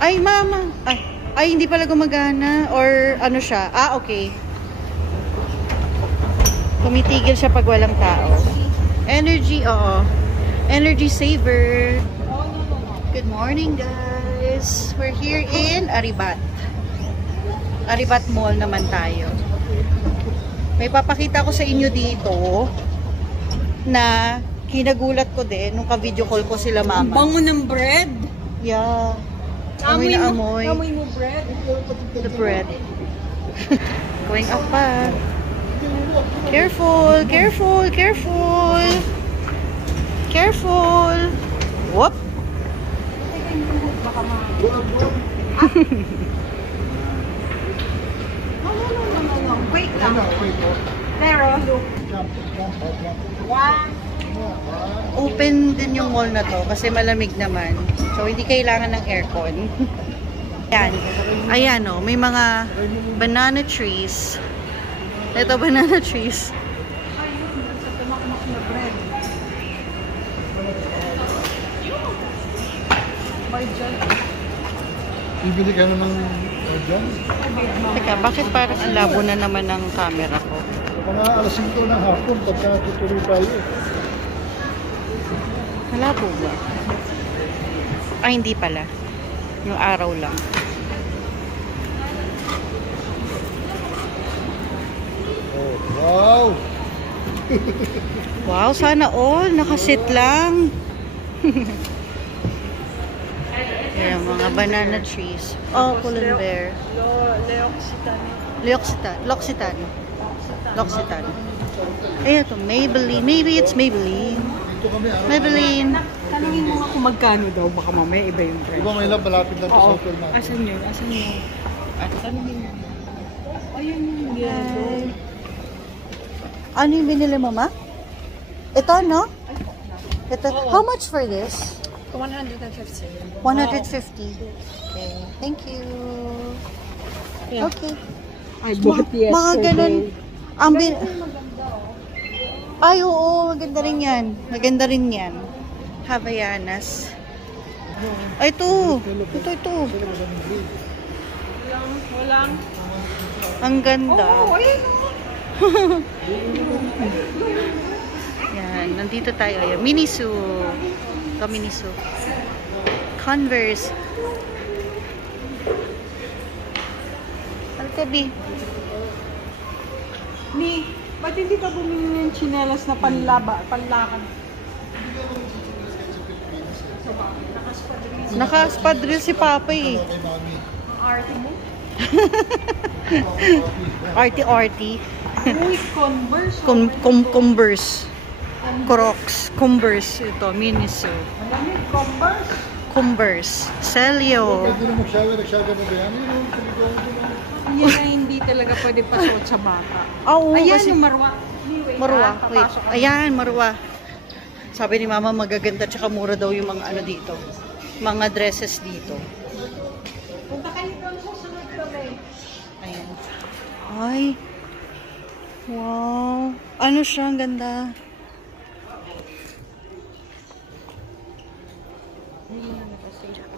Ay, mama. Ay, hindi pala gumagana. Or ano siya. Ah, okay. Tumitigil siya pag walang tao. Energy, oo. Energy saver. Good morning, guys. We're here in Aribat. Aribat Mall naman tayo. May papakita ko sa inyo dito na kinagulat ko din nung ka-video call ko sila mama. Bango ng bread. Yeah. Amoy na amoy. Amoy mo bread. The bread. Going up pa. Careful, careful, careful. Careful. Whoop. Baka no. Wait lang. Pero, look. Open din yung mall na to kasi malamig naman. So, hindi kailangan ng aircon. Ayan. Ayan o. May mga banana trees. Ito, banana trees. Bibili ka na ng dyan? Teka, bakit parang ang labo na naman ng camera ko? Mga alas 5 ng hapon, pagka tutuloy tayo. Malabo ba? Ay, hindi pala. Yung araw lang. Oh, wow! Wow, sana all. Nakasit lang. Ayan, mga banana trees. Oh, Pull&Bear. L'Occitane. L'Occitane. Ayan ito, Maybelline. Maybe it's Maybelline. Maybelline. Tanungin mo nga kung magkano daw. Baka mamaya iba yung bread. Diba may lab, malapit lang sa hotel na. Asan yun? Asan yun? Tanungin mo. Ayun yung yellow. Ano yung binili mo, ma? Ito, no? Ito. How much for this? 150. 150. Okay. Thank you. Yeah. Okay. I bought yesterday. Mga ganun. Ay, oo. Maganda rin yan. Maganda rin yan. Havaianas. Ay, ito. Ito. Walang. Ang ganda. Oh, ayun. Yan. Nandito tayo. Ayan. Miniso. Ito, Miniso. Converse. Alkabi. Ba't hindi ka bumili ng chinelas na panlakan? Naka-spadril si Papa eh. Ang arte mo? Arty-arty. Uy, Converse. Converse. Crocs. Converse. Ito, Miniso. Malamig, Converse. Converse. Celio. Pwede na mag-shower na ba yan? Yan na hindi talaga pwede pasuot sa bata. Oo, Ayan kasi yung marwa. Anyway, Marwa. Wait. papasok ka. Ayan, Marwa. Sabi ni Mama, magaganda tsaka mura daw yung mga ano dito. Mga dresses dito. Punta kayo doon sa sunod kami. Ayan. Ay. Wow. Ano siya? Ang ganda.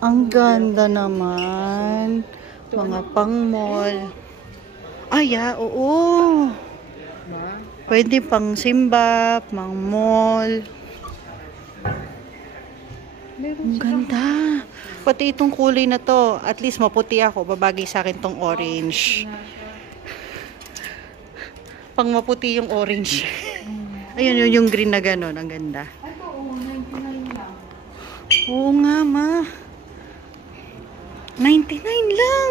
Ang ganda naman. Mga pang-mall. Ay, oo. Pwede pang simba, pang mall. Ang ganda. Pati itong kulay na to. At least maputi ako. Babagay sa akin tong orange. Pang maputi yung orange. Ayun, yung green na gano'n. Ang ganda. Ito, 99 lang. Oo nga, ma. 99 lang.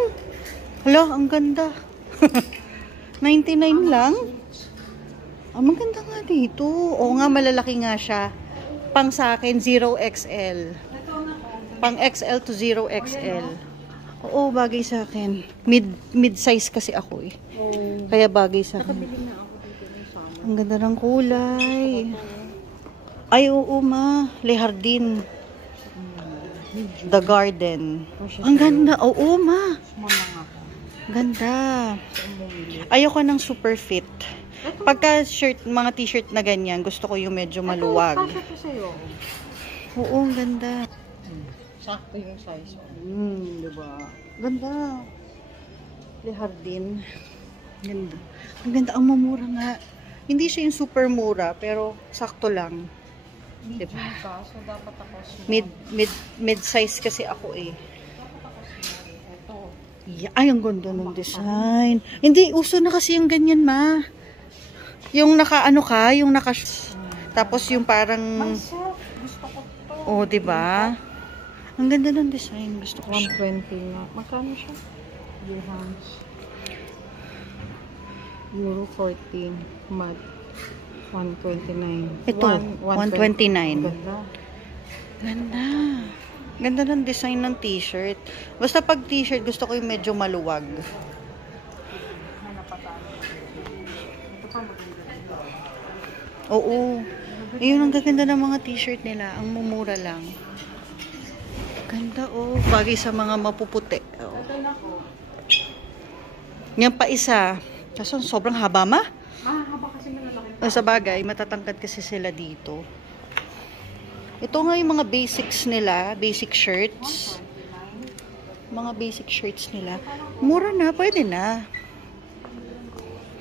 Hala, ang ganda. 99 lang? Ah, maganda nga dito. Oo nga, malalaki nga siya. Pang sa akin, 0XL. Pang XL to 0XL. Oo, bagay sa akin. Mid-size kasi ako eh. Kaya bagay sa akin. Ang ganda ng kulay. Ay, oo ma. Le Jardin. The Garden. Ang ganda. Oo ma. Ganda. Ayoko ng super fit. Pagka shirt, mga t-shirt na ganyan, gusto ko yung medyo maluwag. Oo, ang ganda. Sakto yung size. Diba? Ganda. Le Jardin. Ganda. Ang ganda. Ang mamura nga. Hindi siya yung super mura, pero sakto lang. Medium Diba? ka, so dapat ako small. Mid-size kasi ako eh. Ito. Yeah, ay, ang ganda ng design. Hindi, uso na kasi yung ganyan, ma. Yung naka-ano ka, yung naka... Tapos yung parang... Myself, gusto ko to. Oh, diba? Ang ganda ng design. Gusto ko siya. 120 na. Magkano siya? Dirhams. Euro 14. Mat. 129. Ito, 129. Ganda. Ganda. Ganda ng design ng t-shirt. Basta pag t-shirt, gusto ko yung medyo maluwag. Oo. Ayun, ang gaganda ng mga t-shirt nila. Ang mumura lang. Ganda, oh. Bagay sa mga mapuputi. Oh. Yan pa isa. Kaso sobrang haba, ma? Haba kasi malalaki. Sa bagay, matatangkad kasi sila dito. Ito nga yung mga basics nila. Basic shirts. Mga basic shirts nila. Mura na, pwede na.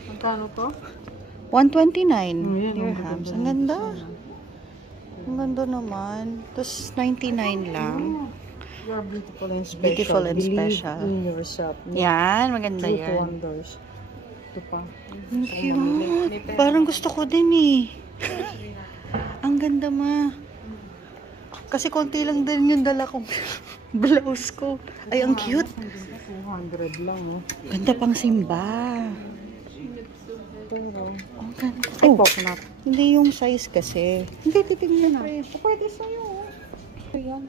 Magkano to? 129 dirhams. Ang ganda. Ang ganda naman. Tapos 99 lang. You are beautiful and special. Beautiful and Believe special. in yourself. Yan, maganda Truth yan. wonders. Ito pa. Ang cute. Parang gusto ko din eh. Ang ganda, ma. Kasi konti lang din yung dala kong blouse ko. Ay, ang cute. 200 lang. Oh. Ganda pang simba. Pero, Ang ganda. ay, Oh, coconut. hindi yung size kasi. Hindi, titignan na. Pwede sa'yo. Ayan.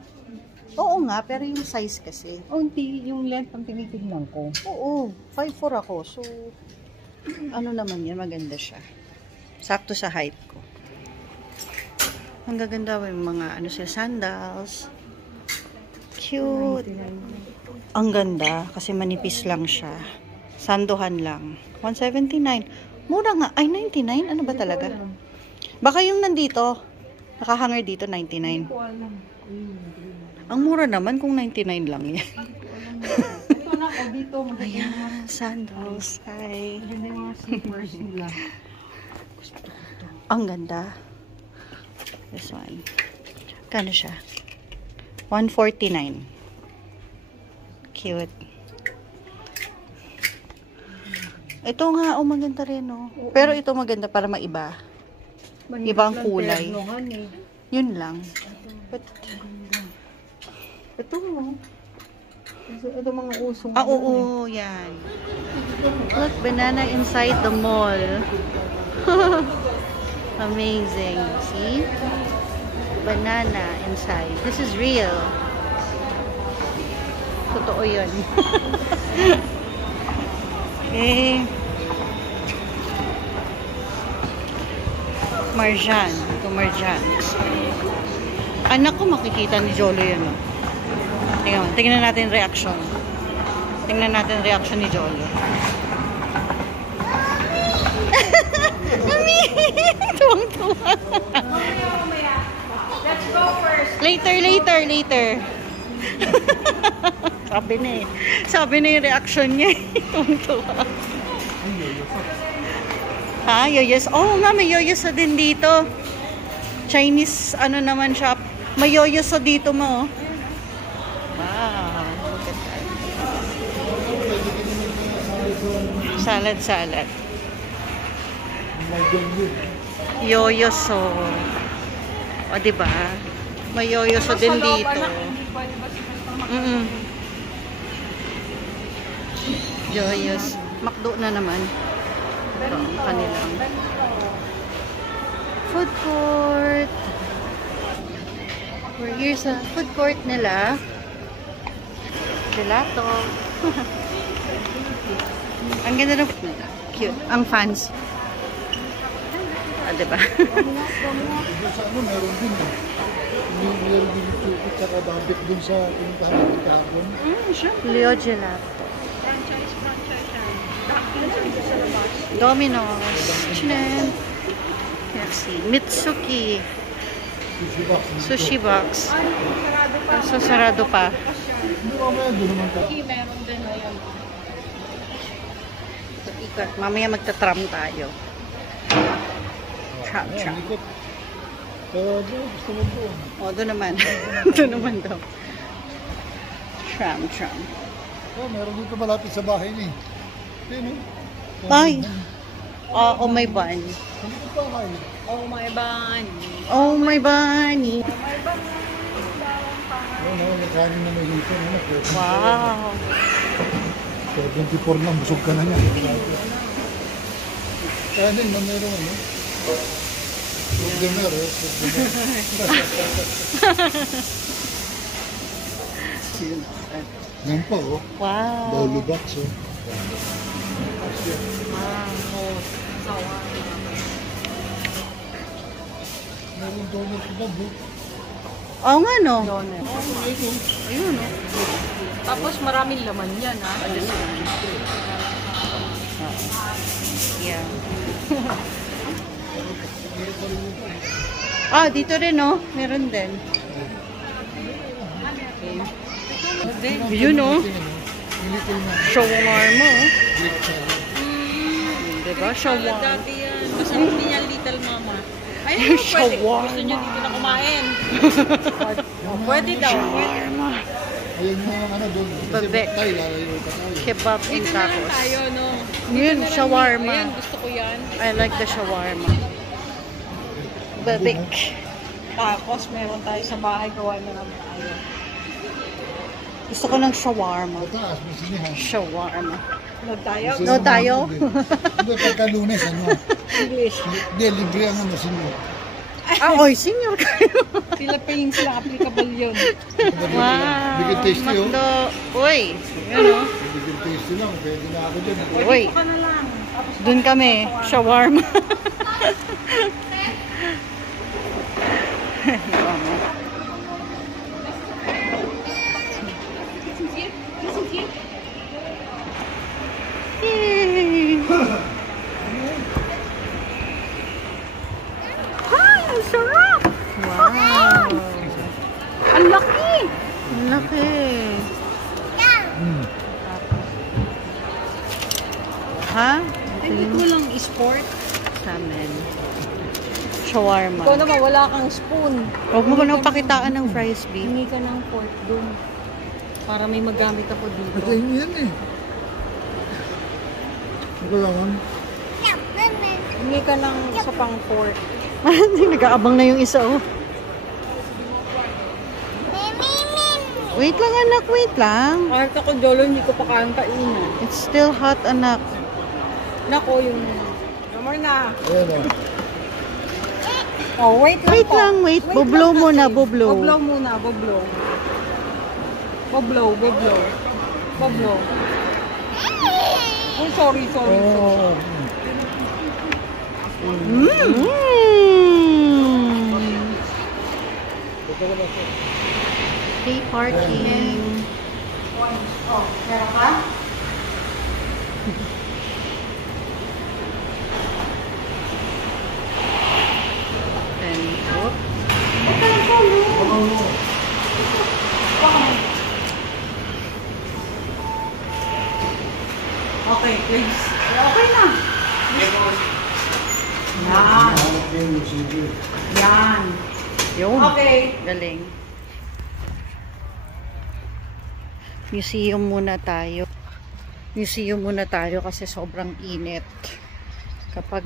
Oo nga, pero yung size kasi. Oh, hindi. Yung length ang tinitignan ko. Oo, 5'4" ako. So, ano naman yan, maganda siya. Sakto sa height ko. Ang gaganda yung mga ano sila, sandals. Cute. Ang ganda kasi manipis lang siya. Sanduhan lang. 179. Mura nga. Ay, 99? Ano ba talaga? Baka yung nandito, nakahanger dito, 99. Ko alam. Ang mura naman kung 99 lang yan. Ito na ako dito. Maganda Sandals. Ay. yung mga slippers nila. Ang ganda. This one. Kano siya? 149. Cute. Ito nga, oh, maganda rin, oh. Pero ito maganda para maiba. Ibang kulay. Yun lang. But, Ito mo. Ito mga usong. oo, yan. Look, banana inside the mall. Amazing. See? Banana inside. This is real. Totoo yun. Okay. Marjan. Ito Marjan. Anak ko makikita ni Jolo yun. Oh. Tingnan natin reaction. Tingnan natin reaction ni Jolo. Mami! Tuwang-tuwa. Let's go first. Later. Sabi na eh. Sabi na yung reaction niya. Tuwang-tuwa. Ha? Yoyos? Oo nga, may yoyoso din dito. Chinese, ano naman shop. May yoyoso dito mo. Wow. Look at that. Salad. Yoyoso. O, diba? May yoyoso din dito. Joyous. Makdo na naman. Ito ang kanilang food court. We're here sa food court nila. Gelato. Ang ganda ng cute. Ang fans. Ah, diba? Sa ano, meron din. Meron din ito, tsaka babit dun sa pinuntahan natin kahapon. Leo Gelato. Domino's. Chinen. KFC. Mitsuki. Sushi box. Sushi box. So, sarado pa. Hindi mamaya doon naman ka. Meron din ngayon. So, ikot. Mamaya magta-tram tayo. Tram. Ayan, likot. Pero doon, gusto mo doon. O, doon naman. Doon naman daw. Tram. Oh, meron dito malapit sa bahay ni. Sino? Ay! Oh, may bunny. Hindi ko pa kayo. Oh my bunny. Oh, my bunny. Ano, nakanin na may hito. Wow. 24 lang, busog ka na niya. Kaya din, meron ano. Dinner, Yan pa, oh. Wow. Bolo box, oh. Meron donut ba, bro? Oo nga, no? Donut. Ayun, no? Tapos maraming laman yan, ha? Yeah. Ah, dito rin, no? Meron din. Yun, no? Shawarma, oh. Diba? Shawarma. Dati yan. Masarap din yan, Little Mama. Ayun, pwede. Shawarma. Gusto nyo dito na kumain. Pwede daw. Shawarma. Ayun yung ano doon. Kasi Babek. tayo, lalayo pa tayo. Kebab and Dito na lang tacos. tayo, no? Yun, shawarma. Ayan, gusto ko yan. I like the shawarma. Babik. Tapos meron tayo sa bahay, gawa na naman tayo. Gusto ko ng shawarma. Mataas, may sinihan. Shawarma. Ano tayo? Gusto No, naman tayo? Hindi, pagka Lunes, ano? English. Hindi, libre ang ano, senior. Ah, oy, senior kayo. Philippines lang, applicable yun. Wow. Bigyan tasty, oh. Makdo. Uy. Yun, oh. Bigyan tasty lang, pwede na ako dyan. Uy. Dito ka na lang. Tapos Dun kami. Shawarma. Yay! Ay, ang sarap! Wow! Ang laki! Ang laki. Hmm. Ha? Hindi ko lang sport. Salmon. Shawarma. Ikaw naman, wala kang spoon. Huwag mo ko nang pakitaan ng fries, babe. Hingi ka ng fork dun. Para may magamit ako dito. Pati yan eh. Ito lang, ah. Hingi ka ng isa pang fork. Nag-aabang na yung isa, oh. Wait lang, anak. Wait lang. Kahit ako, Jolo, hindi ko pa kayang kainin. It's still hot, anak. Nako, yung... Namor na. Ayan, oh. Oh, wait lang Wait po. lang, wait. Bublow lang muna, kasi. bublow. Bublow muna, bublow. Bublow. Oh, sorry. Oh. Free parking. Oh, meron ka? Okay, please. Okay na. Yan. Yun. Okay. Galing. Museum muna tayo. Kasi sobrang init. Kapag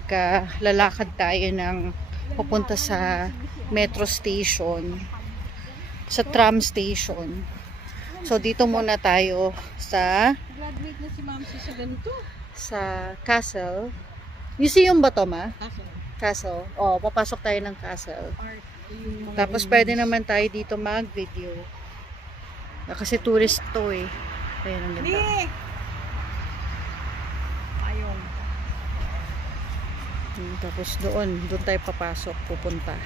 lalakad tayo ng pupunta sa metro station, sa tram station. So dito muna tayo sa Graduate na si Ma'am sa ganito. sa castle. Museum ba to, ma? Castle. Oh, papasok tayo ng castle. Tapos pwede naman tayo dito mag-video. Kasi tourist to eh. Ayun ang ganda. Ayun. Tapos doon tayo papasok, pupunta.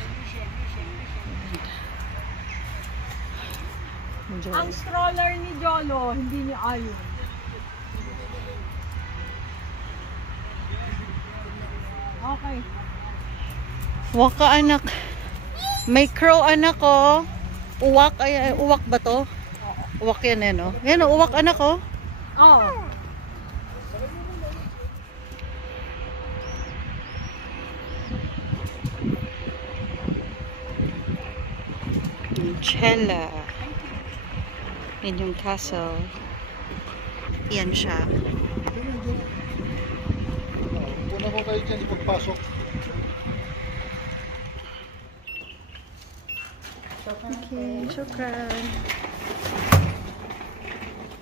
Enjoy. Ang stroller ni Jolo, hindi ni Ayon. Okay. Waka anak. May crow anak ko. Uwak, ay, uwak ba to? Uwak yan eh, no? Yan, uwak anak ko. Oo. Yung Cella. Yan yung castle. Yan siya. Una ko kayo dyan ipagpasok. Okay, shukran.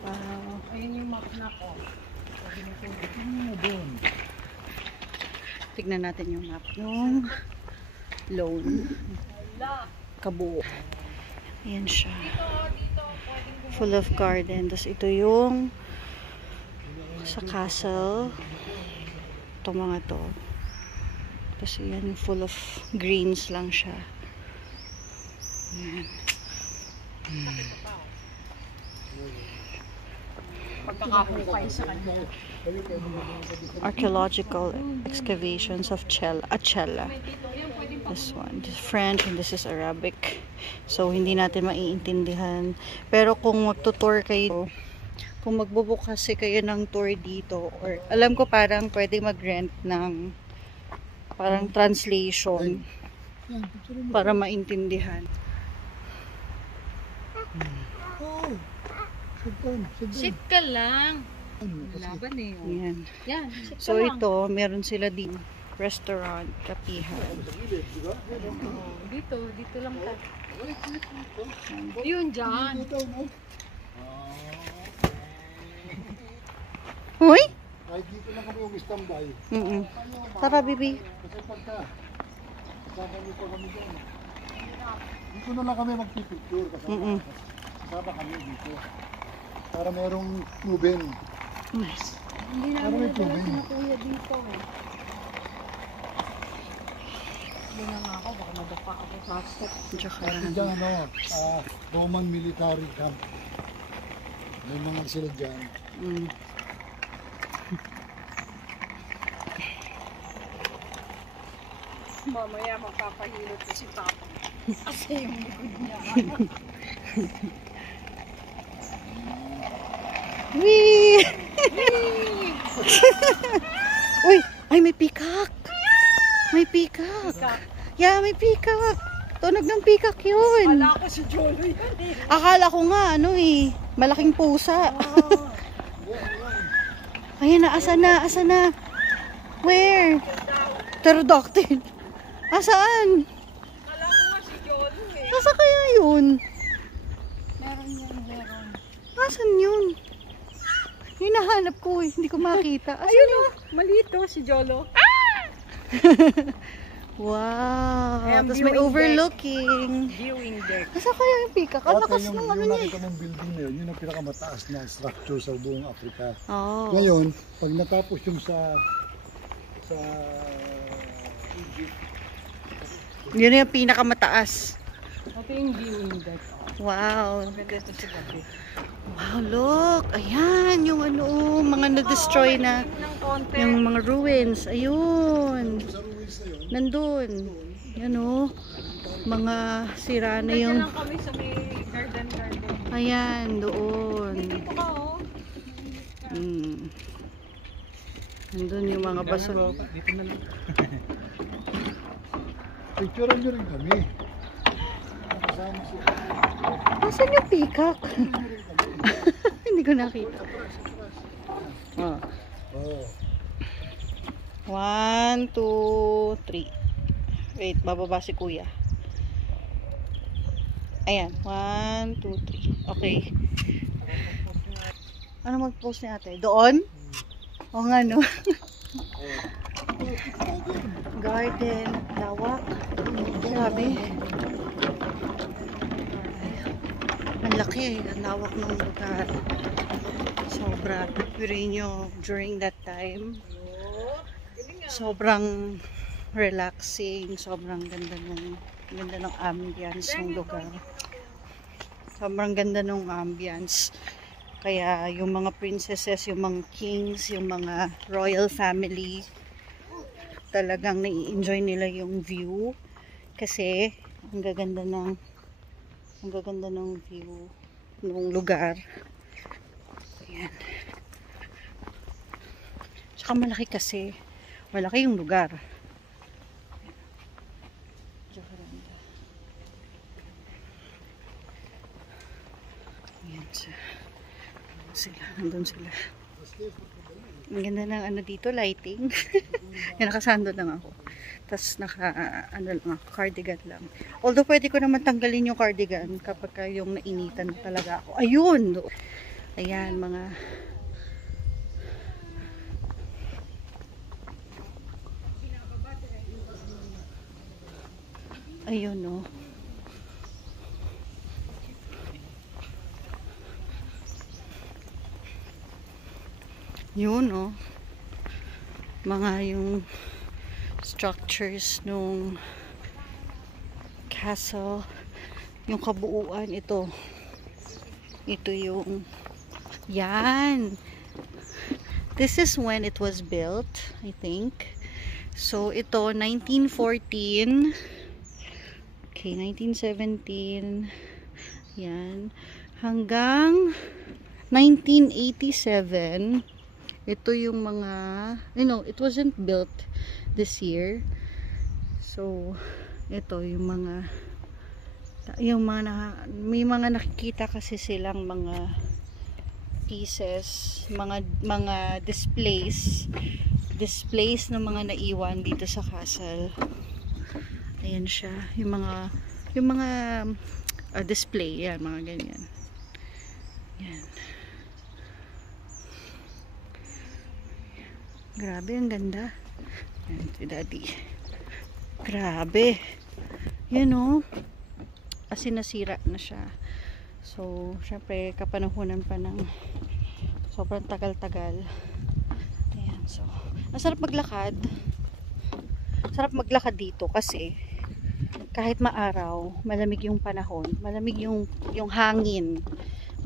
Wow. Ayun yung map na ko. Doon. Tignan natin yung map. Yung loan. Kabuo. Ayan siya. Full of garden. Tapos ito yung sa castle. Itong mga to. Tapos yan, full of greens lang siya. Ayan. Pagkakahukay sa kanya. Archaeological excavations of Cella. This one, this is French and this is Arabic. So, hindi natin maiintindihan. Pero kung magtutour kayo, kung magbubook kasi kayo ng tour dito, or alam ko parang pwede mag-rent ng parang translation para maintindihan. Oh, sit down, sit down. Sit ka lang. Laban eh. Oh. Ayan. Yan, sit ka So, lang. ito, meron sila din restaurant, kapihan. Dito lang tayo. Yun dyan. Hoy! Ay, dito na kami mag-standby. Tara, bibi. Kasi pagka, kasama niyo pa kami dyan. Dito na lang kami magpipicture. Kasama kami dito. Para merong tubig. Hindi Para namin may nadala tubig. si kuya dito. Hindi na nga ako, baka madapa ako sa step. Tsaka, Kasi dyan, Roman military camp. May mga sila dyan. Mamaya magpapahilot ko si Papa. Kasi yung likod niya. wee! Uy! Ay, may peacock! May peacock! Yeah, may peacock! Tunog ng peacock yun! Wala ko si Jolo yan eh. Akala ko nga, malaking pusa. Ayan na, asa na? Where? Pterodactyl. Asaan? Wala ko nga si Jolo eh. Asa kaya yun? Meron. Asan yun? Hinahanap ko eh. Hindi ko makita. Asan Ayun yun? o, malito si Jolo. Wow. Ayan, Tapos may viewing overlooking. Viewing deck. Asa kaya yung peacock? Ang lakas yung, ng ano yung niya eh. nakita mong building na yun ang pinakamataas na structure sa buong Africa. Oh. Ngayon, pag natapos yung sa Egypt, Yun yung pinakamataas. Ito yung viewing deck. Wow. Maganda ito sa gabi. Wow, look. Ayan, yung mga na-destroy na. Ng konti. Yung mga ruins. Ayun. sa ruins na yun, Nandun. Yan o. Mga sira na Nandiyan yung... lang kami sa may garden. Ayan, doon. Dito ka oh. Nandun yung mga baso. Dito na lang. picturean nyo rin kami. Kasama siya. Asan yung peacock? Hindi ko nakita. Oh. Oh. 1, 2, 3. Wait, bababa si kuya. Ayan, 1, 2, 3. Okay. Ano mag-post ni ate? Doon? O nga no? Garden, lawak. Grabe. Ang laki, ang lawak ng lugar. Sobra. Pipirin nyo during that time. Sobrang relaxing, sobrang ganda ng ambience ng lugar. Sobrang ganda ng ambience. Kaya yung mga princesses, yung mga kings, yung mga royal family, talagang nai-enjoy nila yung view kasi ang gaganda ng Ang gaganda ng view ng lugar. Ayan. Tsaka malaki kasi. Malaki yung lugar. Jacaranda. Ayan sila. Nandun sila. Ang ganda ng ano dito, lighting. Yan, nakasando lang ako. Tapos ano lang ako, cardigan lang. Although pwede ko naman tanggalin yung cardigan kapag yung nainitan talaga ako. Ayun! Ayan, mga ayun, no. Yun, no. Mga yung structures nung castle, yung kabuuan, ito yung yan, this is when it was built, I think. So ito 1914, okay, 1917, yan, hanggang 1987. Ito yung mga, it wasn't built this year. So, ito yung mga, may mga nakikita kasi silang mga pieces, mga displays ng mga naiwan dito sa castle. Ayan siya, yung mga display, yan, mga ganyan. Yan. Grabe, ang ganda. Yan, si Daddy. Grabe. Yan, o. Kasi nasira na siya. So, syempre, kapanahunan pa ng sobrang tagal-tagal. Ayan, so. Masarap maglakad. Sarap maglakad dito kasi kahit maaraw, malamig yung panahon. Malamig yung hangin.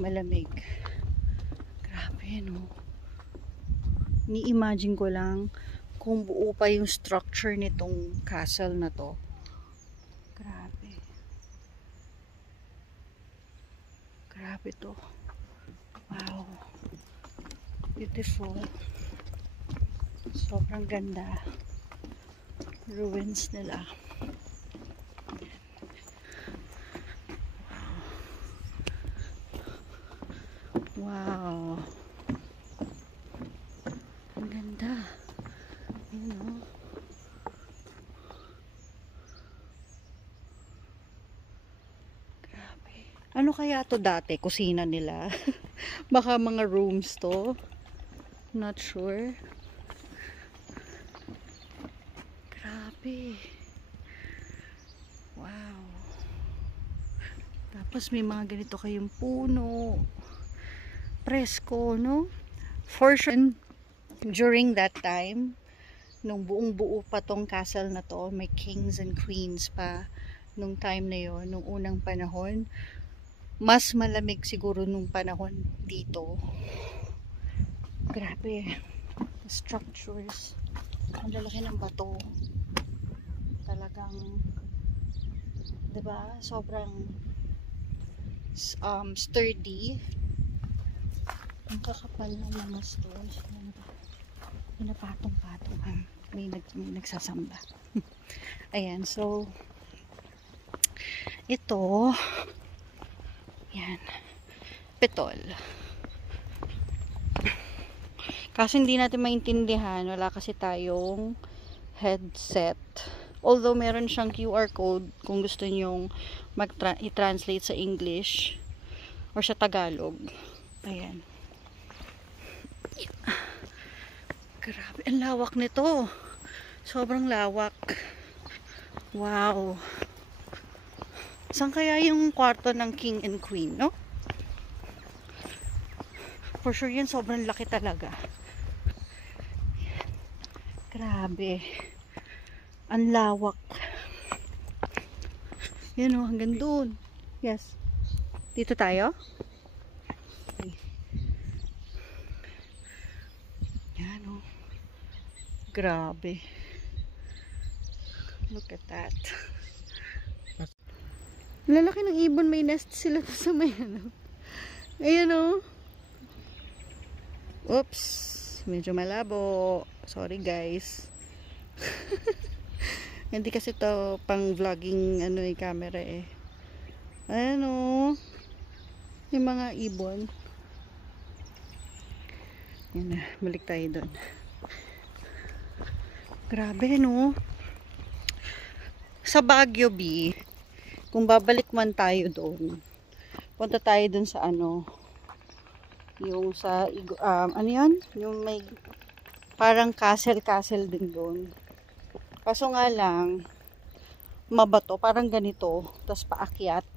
Malamig. Grabe, no. Ni-imagine ko lang kung buo pa yung structure nitong castle na to. Grabe. Grabe to. Wow. Beautiful. Sobrang ganda. Ruins nila. Wow. Ang ganda. Yun, no? Grabe. Ano kaya to dati? Kusina nila? Baka mga rooms to. Not sure. Grabe. Wow. Tapos may mga ganito kayong puno. Presko, no? For sure, during that time, nung buong buo pa tong castle na to, may kings and queens pa nung time na yon, nung unang panahon. Mas malamig siguro nung panahon dito. Grabe. The structures. Ang lalaki ng bato. Talagang, diba? Sobrang sturdy. Ang kakapal ng mga stones. Pinapatong-patong. May nagsasamba. Ayan, so ito, yan, petol. Kasi hindi natin maintindihan, wala kasi tayong headset. Although meron siyang QR code kung gusto nyong i-translate sa English or sa Tagalog. Ayan. Grabe, ang lawak nito. Sobrang lawak. Wow. Saan kaya yung kwarto ng king and queen, no? For sure yun, sobrang laki talaga. Grabe. Ang lawak. Yan o, hanggang doon. Yes. Dito tayo? Okay. Yan o. Grabe. Look at that. Lalaki ng ibon, may nest sila sa may ano. Ayan o. Oops. Medyo malabo. Sorry guys. Hindi kasi to pang vlogging ano yung camera eh. Ayan o. Yung mga ibon. Yan na. Balik tayo doon. Grabe no. Sa Baguio B, kung babalik man tayo doon, punta tayo doon sa ano, yung sa, ano yun? Yung may parang castle din doon. Kaso nga lang, mabato, parang ganito, tapos paakyat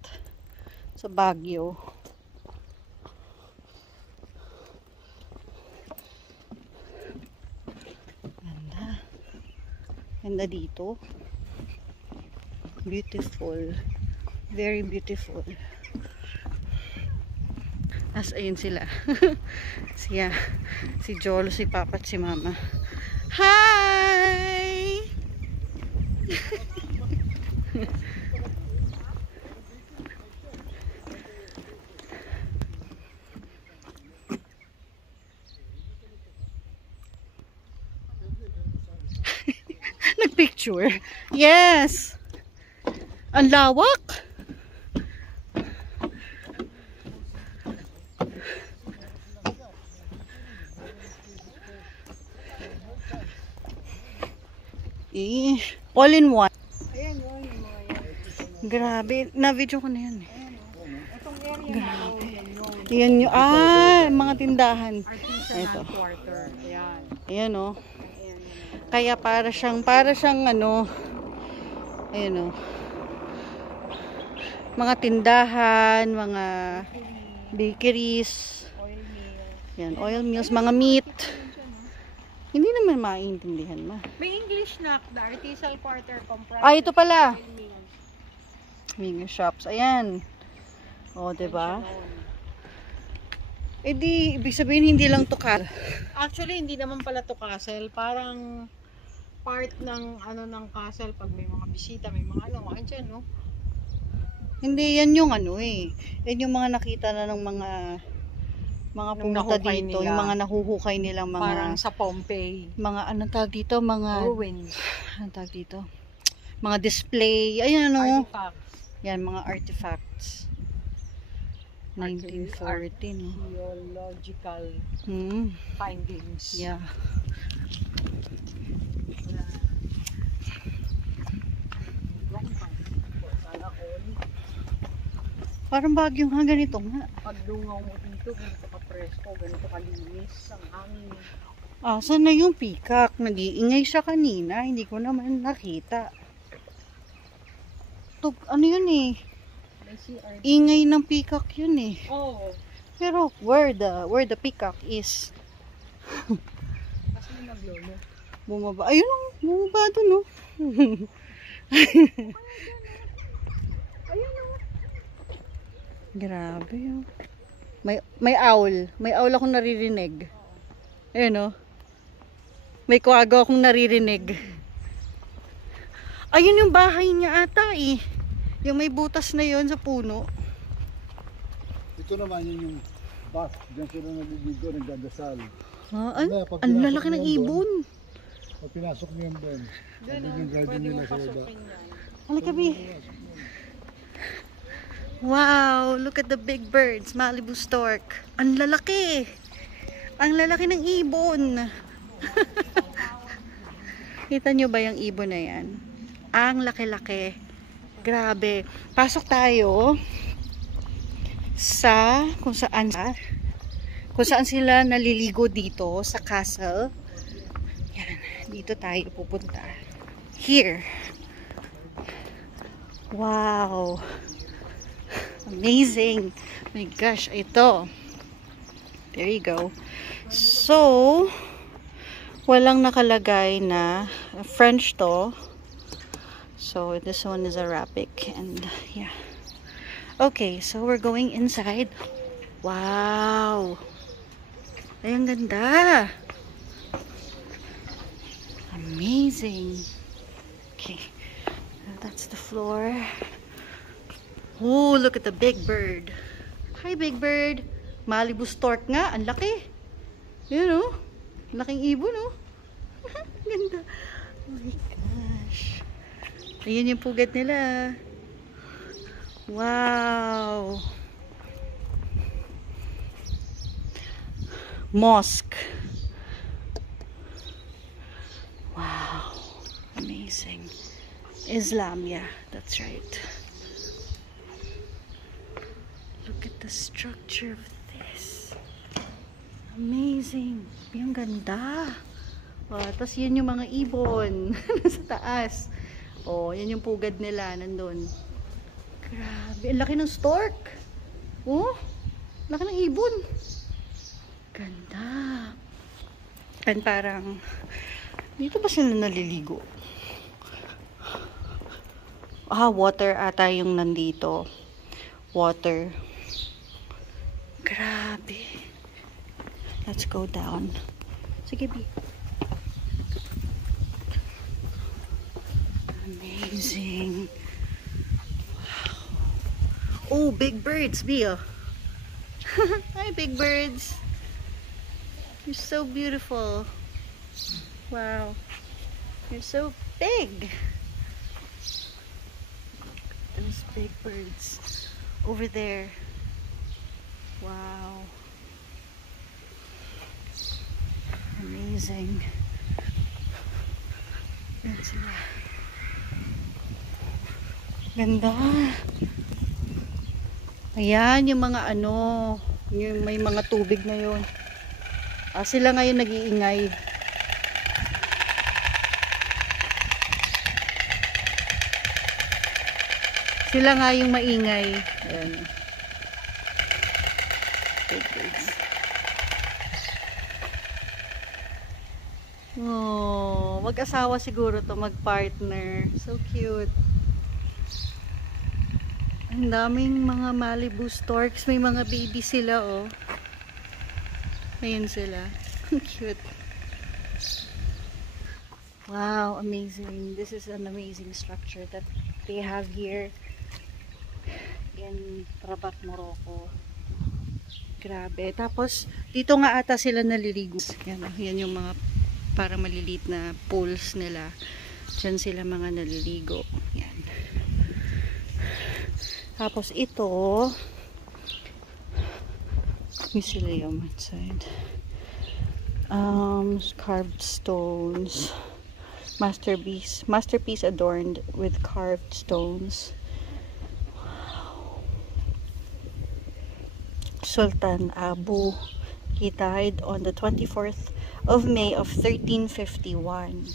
sa Baguio. Ganda. Ganda dito. Beautiful. Very beautiful. As ayun sila. Si Jolo, si Papa at si Mama. Hi! Nagpicture? Yes! Ang lawak! All in one. Ayan yun, yung mga yan. Grabe. Na-video ko na yan eh. Itong area na ako, yan yun. Yan yung, mga tindahan. Artisanal quarter. Ayan. Ayan o. Ayan. Kaya para siyang ano, ayan o. Mga tindahan, mga bakeries. Oil mill. Yan, oil mills, mga meat. Hindi naman maintindihan ma. May English na, the artisanal quarter comprises Ito pala. oil mills. Mini shops. Ayan. O, diba? Eh di, ibig sabihin hindi lang to castle. Actually, hindi naman pala to castle. Parang part ng ano ng castle pag may mga bisita, may mga ano, andyan, no? Hindi, yan yung ano eh. Yan yung mga nakita na ng mga pumunta nahukay dito. nila. Yung mga nahuhukay nilang mga, Parang sa Pompeii. mga anong tawag dito? Mga, Ruins. anong tawag dito? Mga display. Ayan ano. Artifacts. Yan, mga artifacts. 1940, no? Geological findings. Yeah. Parang Baguio nga ganito nga. Pag dungaw mo dito, ganito ka presko, ganito kalinis, ang hangin. Saan na yung peacock? Nag-iingay siya kanina. Hindi ko naman nakita. Ano yun eh? May CR. Ingay ng peacock yun eh. Oo. Pero where the peacock is? Kasi naglolo. Bumaba. Ayun o. Bumaba dun o. Ayun o. Grabe o. May owl. May owl akong naririnig. Ayun o. May kuwago akong naririnig. Ayun yung bahay niya ata eh. Yung may butas na yon sa puno. Ito naman yun yung bus. Diyan sila naliligo, nagdadasal. Ang lalaki ng ibon. Pag pinasok niyo yung Ben, Ganun, yung garden pwede nila mong sa iba. pasukin yan. Halika Bi. Wow, look at the big birds. Malibu stork. Ang lalaki. Ang lalaki ng ibon. Kita nyo ba yung ibon na yan? Ang laki-laki. Grabe. Pasok tayo sa kung saan sila naliligo dito sa castle. Yan. Dito tayo pupunta. Here. Wow. Amazing. My gosh, ito. There you go. So, walang nakalagay na French to. So, this one is Arabic. And, yeah. Okay, so we're going inside. Wow. Ay, ang ganda. Amazing. Okay. That's the floor. Oh, look at the big bird. Hi, big bird. Malibu stork nga. Ang laki. Yun, oh. Laking ibon, oh. Ganda. Oh my gosh. Ayun yung pugat nila. Wow. Mosque. Wow. Amazing. Islam, yeah. That's right. Look at the structure of this. Amazing. Ang ganda. Oh, tapos yun yung mga ibon sa taas. Oh, yan yung pugad nila nandun. Grabe, ang laki ng stork. Oh, laki ng ibon. Ganda. And parang dito ba sila naliligo? Water ata yung nandito. Water. Grabe. Let's go down. Sige, B. Amazing. Wow. Oh, big birds, Bia. Hi, big birds. You're so beautiful. Wow. You're so big. Those big birds over there. Wow. Amazing. Yan sila. Ganda. Ayan, yung mga ano, yung may mga tubig na yun. Sila ngayon nag-iingay. Sila nga yung maingay. Ayan. Oh, mag-asawa siguro to, mag-partner. So cute. Ang daming mga Malibu storks. May mga baby sila, oh. Ayan sila. Cute. Wow, amazing. This is an amazing structure that they have here in Rabat, Morocco. Grabe. Tapos, dito nga ata sila naliligo. Yan, yan yung mga para malilit na pools nila. Diyan sila mga naliligo. Yan. Tapos ito, museum outside. Carved stones. Masterpiece adorned with carved stones. Wow. Sultan Abu. He died on the 24th of May of 1351.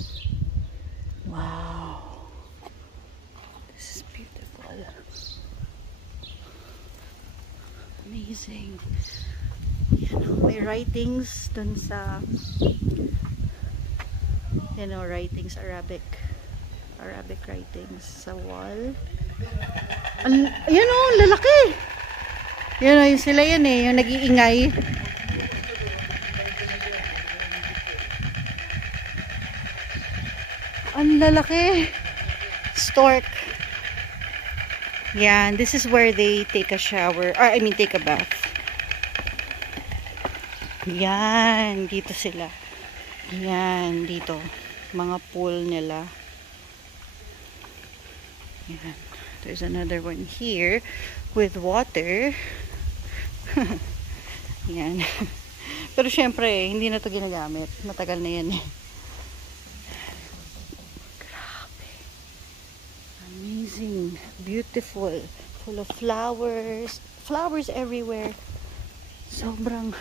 Wow. This is beautiful. Amazing. May writings dun sa writings, Arabic writings sa wall. Ayan o, lalaki. Yun o, sila yan eh, yung nag-iingay. Ang lalaki. Stork. Yan, this is where they take a shower. Or, I mean, take a bath. Yan, dito sila. Yan, dito. Mga pool nila. Yan. There's another one here with water. Yan. Pero syempre, hindi na ito ginagamit. Matagal na yan eh. Amazing, beautiful, full of flowers everywhere. Sobrang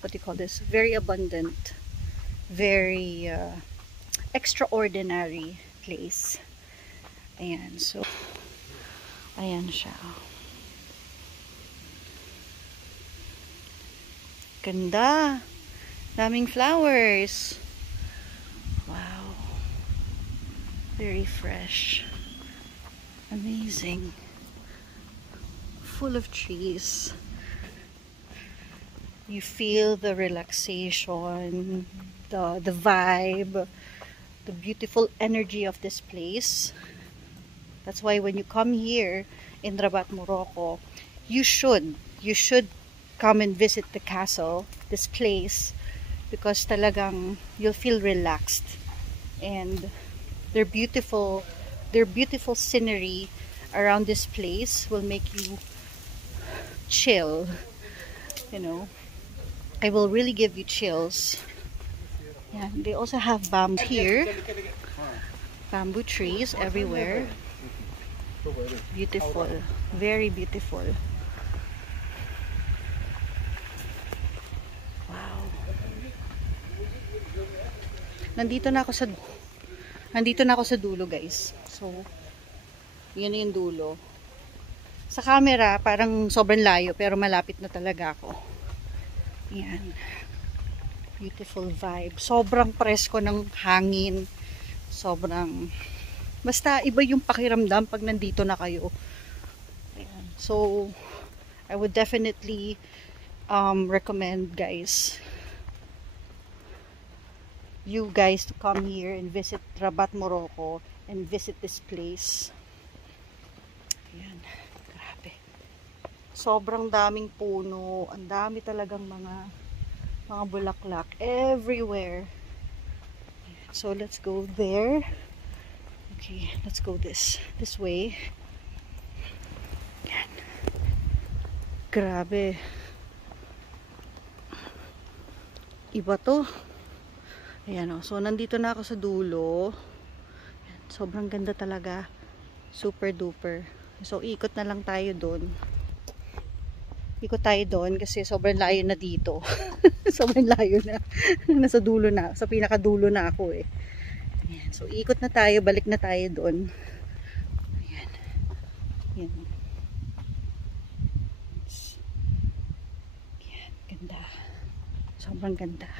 what do you call this? Very abundant, very extraordinary place. Ayan, so ayan siya. Ganda. Daming flowers. Wow. Very fresh. Amazing. Full of trees. You feel the relaxation, the vibe, the beautiful energy of this place. That's why when you come here in Rabat, Morocco, you should come and visit the castle, this place, because talagang you'll feel relaxed, and their beautiful scenery around this place will make you chill. You know, I will really give you chills. Yeah, they also have bamboo here, bamboo trees everywhere. Beautiful, very beautiful. Wow. Nandito na ako sa dulo, guys. So, yun yung dulo. Sa camera, parang sobrang layo, pero malapit na talaga ako. Yan. Beautiful vibe. Sobrang presko ng hangin. Basta iba yung pakiramdam pag nandito na kayo. Ayan. So, I would definitely recommend you guys to come here and visit Rabat, Morocco, and visit this place. Ayan. Grabe. Sobrang daming puno. Ang dami talagang mga bulaklak everywhere. So, let's go there. Okay, let's go this way. Yan. Grabe. Iba to. Ayan o. So, nandito na ako sa dulo. Yan. Sobrang ganda talaga. Super duper. So, ikot na lang tayo doon. Ikot tayo doon kasi sobrang layo na dito. Sobrang layo na. Nasa dulo na. Sa pinakadulo na ako eh. Ayan. So, ikot na tayo. Balik na tayo doon. Ayan. Ayan. Ayan. Ganda. Sobrang ganda.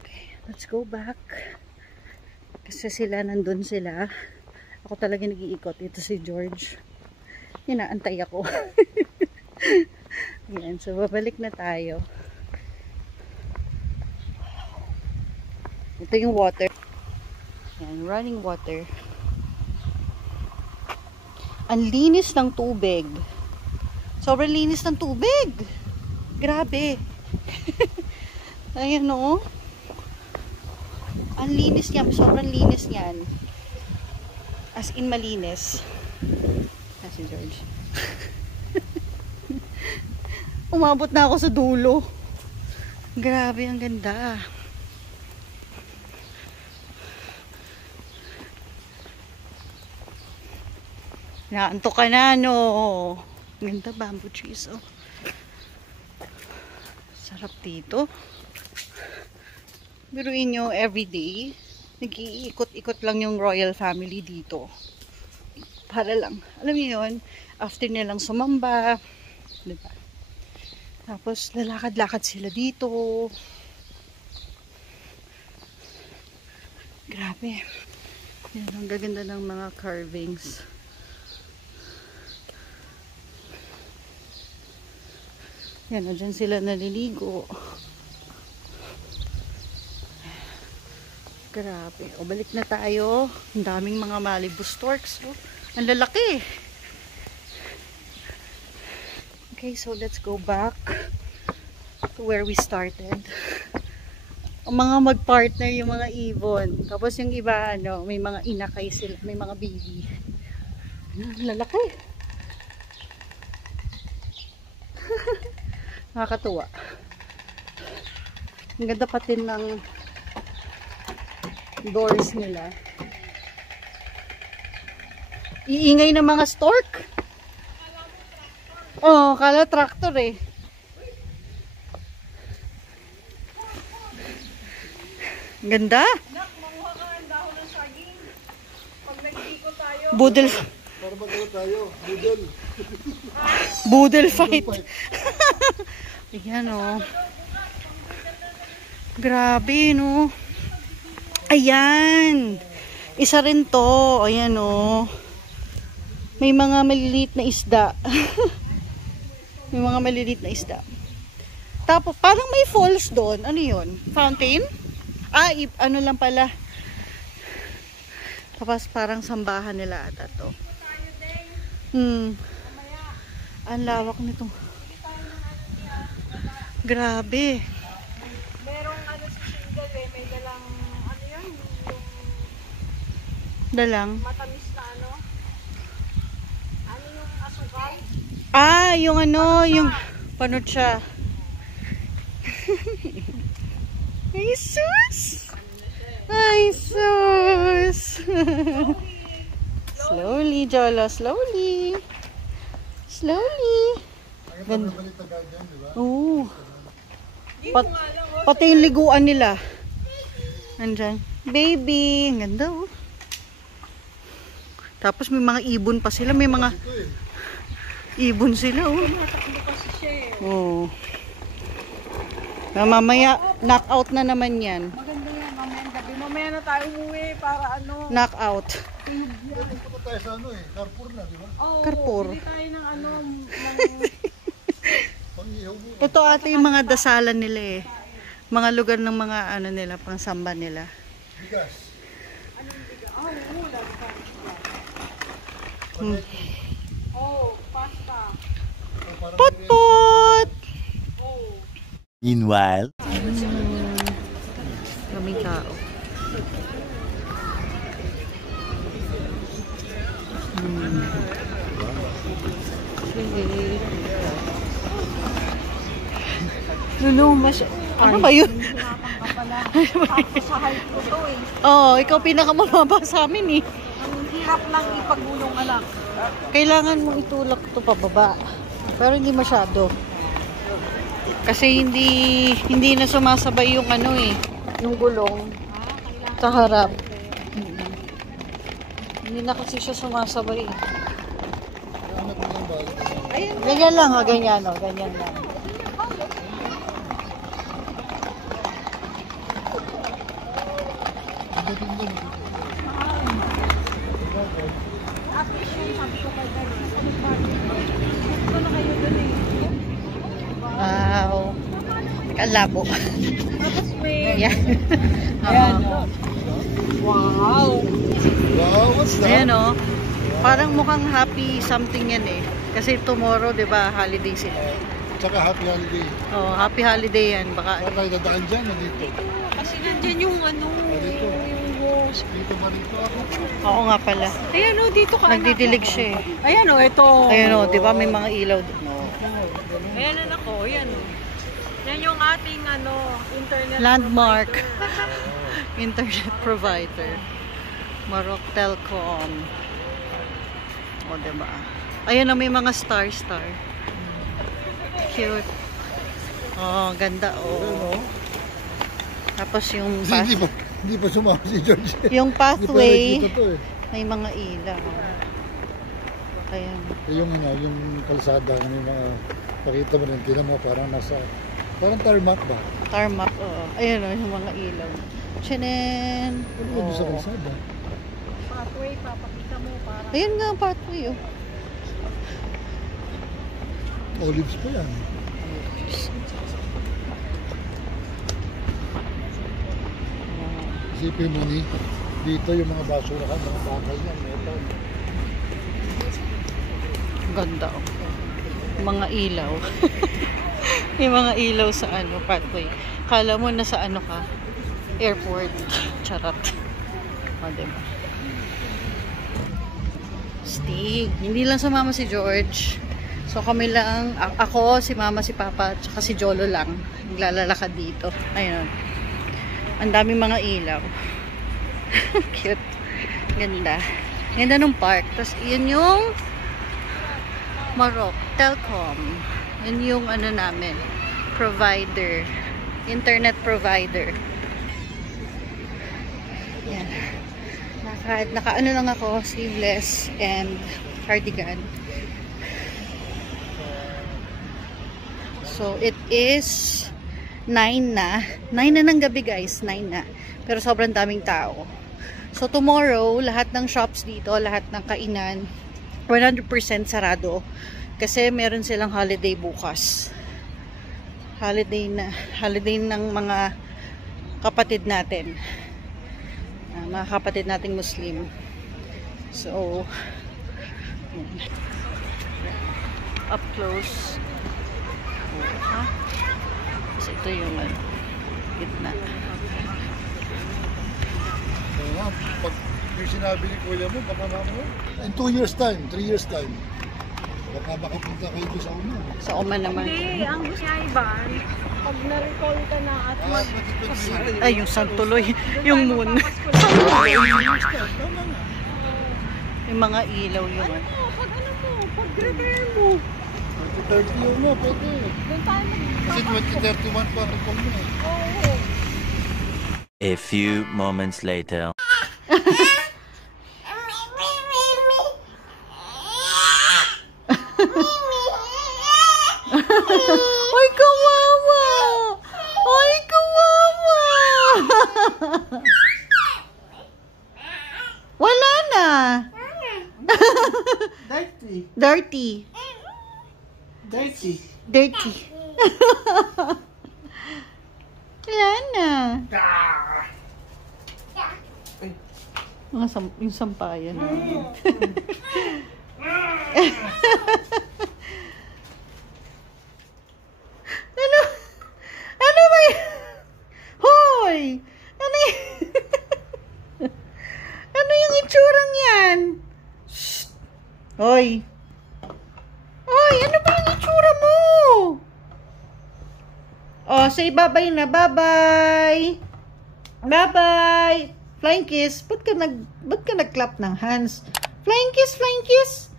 Okay. Let's go back. Kasi nandun sila. Ako talaga nag-iikot. Ito si George. Inaantay ako. Ayan. So, babalik na tayo. Ito yung water. Ayan, running water. Ang linis ng tubig. Sobrang linis ng tubig. Grabe. Ayan o. Ang linis niya. Sobrang linis niyan. As in malinis. Si George. Umabot na ako sa dulo. Grabe, ang ganda. Naantok ka na, no? Ganda, bamboo trees, oh. Sarap dito. Biruin nyo, everyday, nag-iikot-ikot lang yung royal family dito. Para lang, alam niyo yun, after nilang sumamba, diba? Tapos, lalakad-lakad sila dito. Grabe. Yan, ang gaganda ng mga carvings. Yan, dyan sila naliligo. Grabe. O, balik na tayo. Ang daming mga Malibu storks. Oh. Ang lalaki. Okay, so let's go back to where we started. Ang mga mag-partner yung mga ibon. Tapos yung iba, may mga inakay sila. May mga baby. Ang lalaki. Nakakatuwa. Ang ganda pati ng doors nila. Iingay ng mga stork. Oh, kala tractor eh. Ganda. Nak, manguha ka ng dahon ng saging. Pag nag-ikot tayo. Budel. Para magkaroon tayo. Budel. Budel fight. Ayan o. Grabe no. Ayan. Isa rin to. Ayan o. May mga maliliit na isda. May mga maliliit na isda. Tapos, parang may falls doon. Ano yun? Fountain? Ah, ano lang pala. Tapos, parang sambahan nila ata to. Ang lawak nito. Grabe. Merong ano si single eh, may dalang, ano yun, yung Dalang. matamis na ano. Ano yung asukal? Ah, yung ano, yung panot siya. Ay, sus! Ay, sus! Slowly, Jolo, slowly. Slowly. Ganda. Oo. Pati yung liguan nila. Nandyan. Baby. Ang ganda, oh. Tapos may mga ibon pa sila. May mga ibon sila, oh. Oo. Mamaya, knockout na naman yan. Maganda yan, mamaya ang gabi. Mamaya na tayo umuwi para ano. Knockout. Punta tayo sa ano eh, Carrefour na, di ba? Oo, Carrefour. bili tayo ng ano, Pang-ihaw mo. Ito ate yung mga dasalan nila eh. Mga lugar ng mga ano nila, pangsamba nila. Bigas. oh, pasta. Pot-pot! Meanwhile, Daming tao. Lulu, mas... Ano ba yun? Sa height ko to eh. Oo, ikaw pinakamababa sa amin eh. Ang hirap lang ipagulong anak. Kailangan mong itulak ito pababa. Pero hindi masyado. Kasi hindi na sumasabay yung ano eh, yung gulong sa harap. Hindi na kasi siya sumasabay. Ganyan lang, ha, ganyan, no, ganyan lang. Wow. Kalabo. Ayan. Ayan. Wow. Wow, what's that? Ayan o. Parang mukhang happy something yan eh. Kasi tomorrow, di ba, holiday sila. Tsaka happy holiday. Oh, happy holiday yan. Baka, Saan tayo dadaan dyan? Nandito. Kasi nandyan yung ano, Dito. yung walls. Dito ba rito ako? oo nga pala. Ayan o, dito ka. Nagdidilig siya eh. Ayan o, ito. Ayan o, di ba, may mga ilaw doon. Ayan anak ko, ayan o. Yan yung ating ano, internet Landmark. provider. Internet provider. Maroc Telcom. O, diba? Ayan na, may mga star-star. Cute. Oh, ganda, oh. Tapos yung Hindi pa sumama si George. yung pathway, Hindi pa nakikita to eh. may mga ilaw. Ayan. Yung kalsada, may mga pakita mo rin, tinan mo parang tarmac ba? Tarmac, oo. Ayan o, yung mga ilaw. Chinen! Ano ba sa kalsada? Pathway, papakita mo para. Ayan nga ang pathway, oh. Olives pa yan. Isipin mo ni, dito yung mga basurahan, mga bakal yan, metal. Ganda, oh. Mga ilaw. Yung mga ilaw sa ano, pathway. Kala mo nasa ano ka? Airport. Charot. O, diba? Stig. Hindi lang sumama si George. So kami lang, ako, si mama, si papa, tsaka si Jolo lang. Naglalakad dito. Ayun. Ang daming mga ilaw. Cute. Ganda. Ganda ng park. Tapos yun yung Maroc Telcom. Yun yung ano namin, provider. Internet provider. Yan. Naka ano lang ako, sleeveless and cardigan. So, it is 9 na. 9 na ng gabi, guys. 9 na. Pero sobrang daming tao. So, tomorrow, lahat ng shops dito, lahat ng kainan, 100% sarado. Kasi meron silang holiday bukas. holiday ng mga kapatid natin. Mga kapatid nating Muslim. So, up close. So, ito yung gitna. Kaya pag yung sinabi ni Kuya mo, baka mamaya, in 2 years time, 3 years time, baka makapunta kayo doon sa una. Sa Oman naman. Hindi, ang gusto niya iba, pag na-recall ka na at Ay, yung santuloy. Yung moon. Yung mga ilaw yung pag repair mo. 2030 yun na, pwede. Doon tayo Kasi 2031 pa recall mo eh. Oo. A few moments later. Ay, kawawa! Ay, kawawa! Wala na. Dirty. Wala na. Yung sampayan namin. Ano ba yun? Hoy! Ano yun? Ano yung itsurang yan? Shh! Hoy! Hoy! Ano ba yung itsura mo? Oh, say bye-bye na. Bye-bye! Bye-bye! Flying kiss. Ba't ka nag-clap ng hands? Flying kiss! Flying kiss!